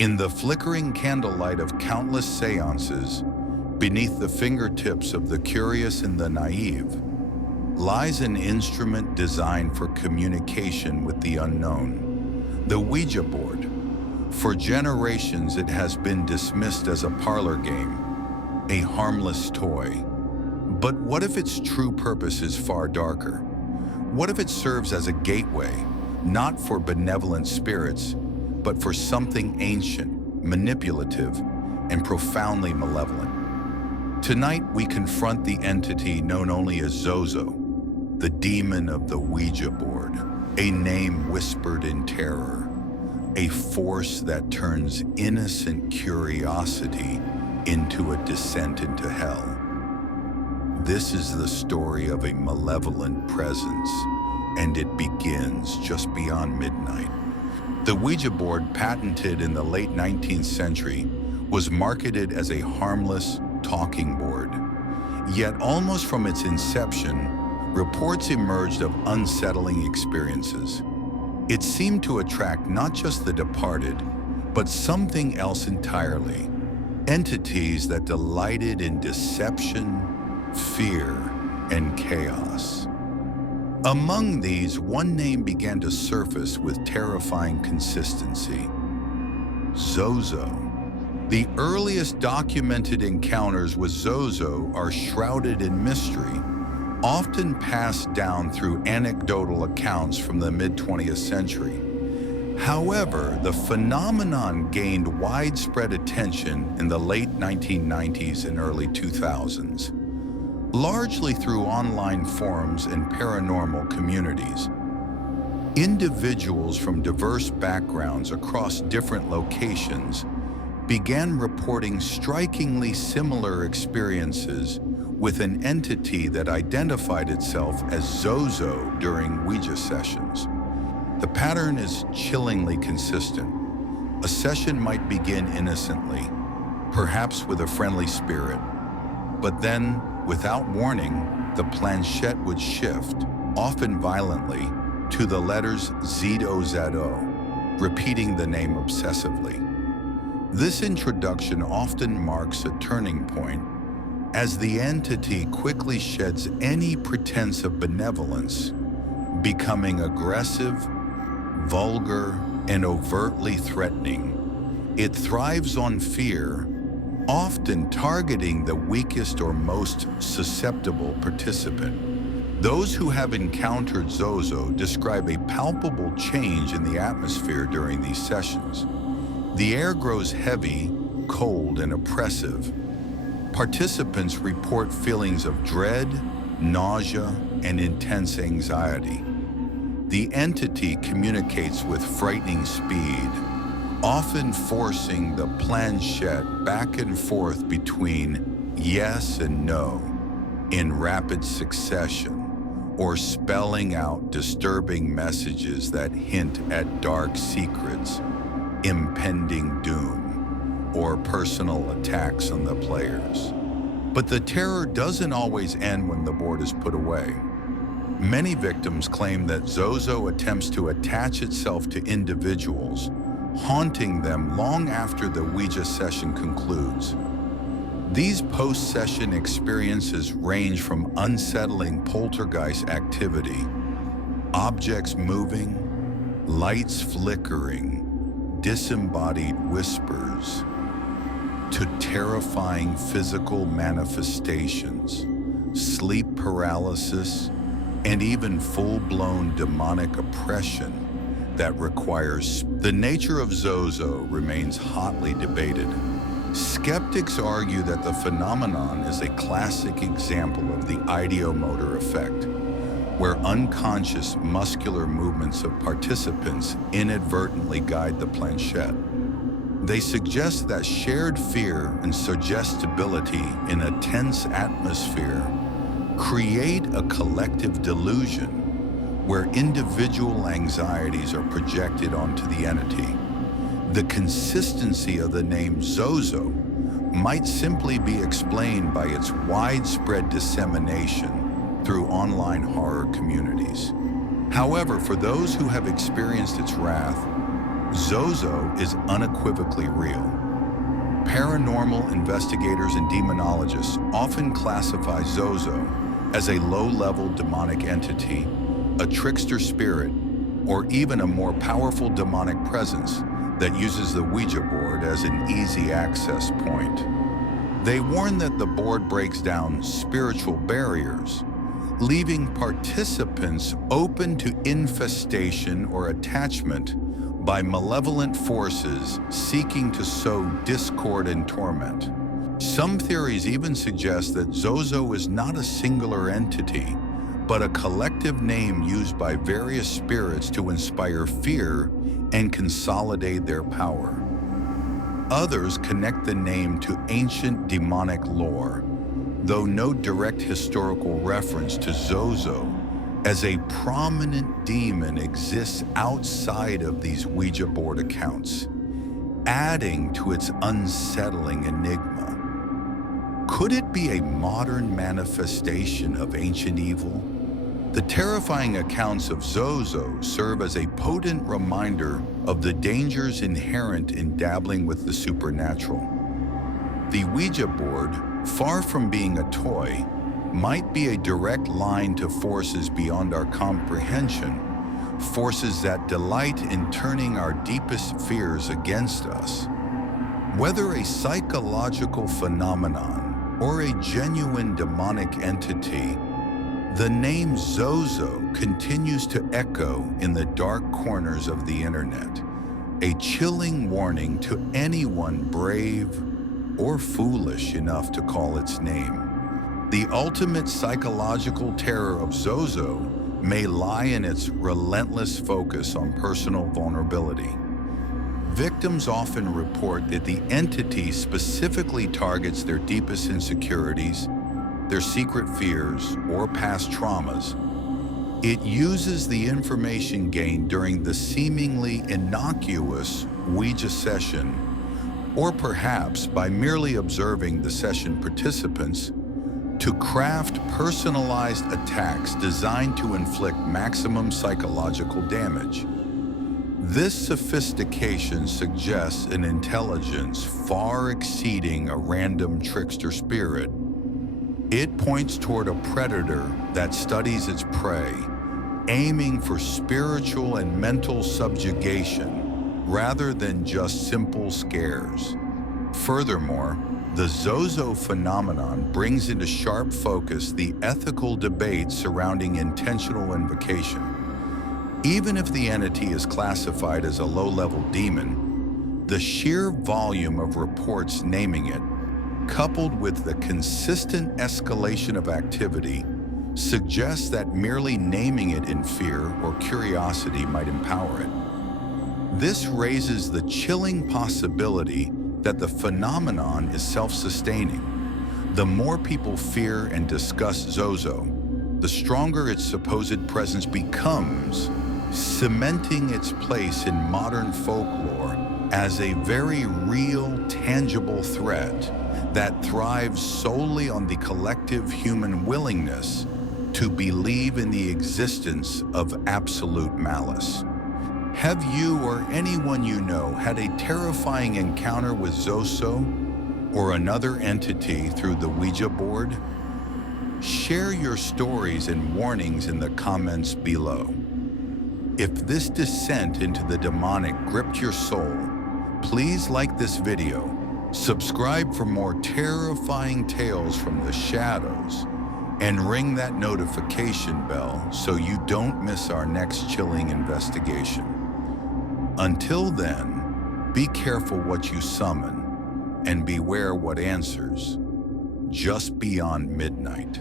In the flickering candlelight of countless seances, beneath the fingertips of the curious and the naive, lies an instrument designed for communication with the unknown, the Ouija board. For generations, it has been dismissed as a parlor game, a harmless toy. But what if its true purpose is far darker? What if it serves as a gateway, not for benevolent spirits, but for something ancient, manipulative, and profoundly malevolent? Tonight, we confront the entity known only as Zozo, the demon of the Ouija board, a name whispered in terror, a force that turns innocent curiosity into a descent into hell. This is the story of a malevolent presence, and it begins just beyond midnight. The Ouija board, patented in the late 19th century, was marketed as a harmless talking board. Yet almost from its inception, reports emerged of unsettling experiences. It seemed to attract not just the departed, but something else entirely. Entities that delighted in deception, fear, and chaos. Among these, one name began to surface with terrifying consistency: Zozo. The earliest documented encounters with Zozo are shrouded in mystery, often passed down through anecdotal accounts from the mid-20th century. However, the phenomenon gained widespread attention in the late 1990s and early 2000s, largely through online forums and paranormal communities. Individuals from diverse backgrounds across different locations began reporting strikingly similar experiences with an entity that identified itself as Zozo during Ouija sessions. The pattern is chillingly consistent. A session might begin innocently, perhaps with a friendly spirit, but then, without warning, the planchette would shift, often violently, to the letters ZOZO, repeating the name obsessively. This introduction often marks a turning point, as the entity quickly sheds any pretense of benevolence, becoming aggressive, vulgar, and overtly threatening. It thrives on fear, often targeting the weakest or most susceptible participant. Those who have encountered Zozo describe a palpable change in the atmosphere during these sessions. The air grows heavy, cold, and oppressive. Participants report feelings of dread, nausea, and intense anxiety. The entity communicates with frightening speed, often forcing the planchette back and forth between yes and no in rapid succession, or spelling out disturbing messages that hint at dark secrets, impending doom, or personal attacks on the players. But the terror doesn't always end when the board is put away. Many victims claim that Zozo attempts to attach itself to individuals, haunting them long after the Ouija session concludes. These post-session experiences range from unsettling poltergeist activity, objects moving, lights flickering, disembodied whispers, to terrifying physical manifestations, sleep paralysis, and even full-blown demonic oppression that requires. The nature of Zozo remains hotly debated. Skeptics argue that the phenomenon is a classic example of the ideomotor effect, where unconscious muscular movements of participants inadvertently guide the planchette. They suggest that shared fear and suggestibility in a tense atmosphere create a collective delusion where individual anxieties are projected onto the entity. The consistency of the name Zozo might simply be explained by its widespread dissemination through online horror communities. However, for those who have experienced its wrath, Zozo is unequivocally real. Paranormal investigators and demonologists often classify Zozo as a low-level demonic entity, a trickster spirit, or even a more powerful demonic presence that uses the Ouija board as an easy access point. They warn that the board breaks down spiritual barriers, leaving participants open to infestation or attachment by malevolent forces seeking to sow discord and torment. Some theories even suggest that Zozo is not a singular entity, but a collective name used by various spirits to inspire fear and consolidate their power. Others connect the name to ancient demonic lore, though no direct historical reference to Zozo as a prominent demon exists outside of these Ouija board accounts, adding to its unsettling enigma. Could it be a modern manifestation of ancient evil? The terrifying accounts of Zozo serve as a potent reminder of the dangers inherent in dabbling with the supernatural. The Ouija board, far from being a toy, might be a direct line to forces beyond our comprehension, forces that delight in turning our deepest fears against us. Whether a psychological phenomenon or a genuine demonic entity, the name Zozo continues to echo in the dark corners of the internet, a chilling warning to anyone brave or foolish enough to call its name. The ultimate psychological terror of Zozo may lie in its relentless focus on personal vulnerability. Victims often report that the entity specifically targets their deepest insecurities, their secret fears, or past traumas. It uses the information gained during the seemingly innocuous Ouija session, or perhaps by merely observing the session participants, to craft personalized attacks designed to inflict maximum psychological damage. This sophistication suggests an intelligence far exceeding a random trickster spirit. It points toward a predator that studies its prey, aiming for spiritual and mental subjugation rather than just simple scares. Furthermore, the Zozo phenomenon brings into sharp focus the ethical debate surrounding intentional invocation. Even if the entity is classified as a low-level demon, the sheer volume of reports naming it, coupled with the consistent escalation of activity, suggests that merely naming it in fear or curiosity might empower it. This raises the chilling possibility that the phenomenon is self-sustaining. The more people fear and discuss Zozo, the stronger its supposed presence becomes, cementing its place in modern folklore as a very real, tangible threat that thrives solely on the collective human willingness to believe in the existence of absolute malice. Have you or anyone you know had a terrifying encounter with Zozo or another entity through the Ouija board? Share your stories and warnings in the comments below. If this descent into the demonic gripped your soul, please like this video, subscribe for more terrifying tales from the shadows, and ring that notification bell so you don't miss our next chilling investigation. Until then, be careful what you summon and beware what answers just beyond midnight.